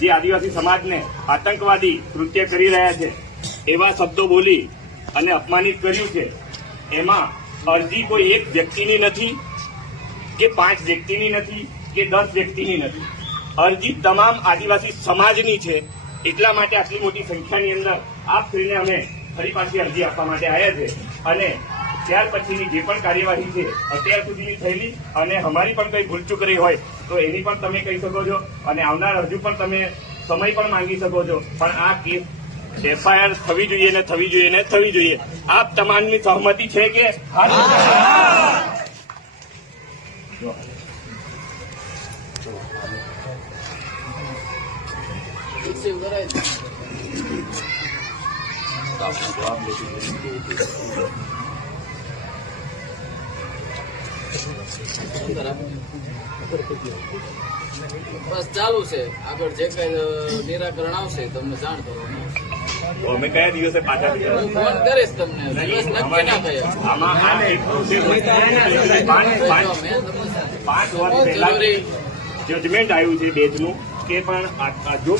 જે આદિવાસી સમાજને આતંકવાદી કૃત્ય કરી રહ્યા છે એવા શબ્દો બોલી અને અપમાનિત કર્યું છે, એમાં અરજી કોઈ એક વ્યક્તિની નથી કે 5 વ્યક્તિની નથી કે 10 વ્યક્તિની નથી. અરજી તમામ આદિવાસી સમાજની છે. એટલા માટે આટલી મોટી સંખ્યાની અંદર આપ શ્રીને અમે ફરી પાછી અરજી આપવા માટે આવ્યા છે. અને ત્યાર પછીની જે પણ કાર્યવાહી છે અત્યાર સુધીની થયેલી અને અમારી પણ કંઈ ભૂલચૂક રહી હોય તો એની પણ તમે કહી શકો છો અને આવનાર હજુ પણ તમે સમય પણ માંગી શકો છો. પણ આ કેસ એફઆઈઆર થવી જોઈએ ને થવી જોઈએ ને થવી જોઈએ. આપ તમામની સહમતિ છે કે બસ ચાલુ છે. આગળ જે કઈ નિરાકરણ આવશે તમને જાણ કરવાનું. તો અમે કયા દિવસે પાછા હું ફોન કરીશ તમને. દિવસ નક્કી ના થયા. આમાં 5 વર્ષ પહેલા જજમેન્ટ આવ્યું છે બેચનું કે પણ જો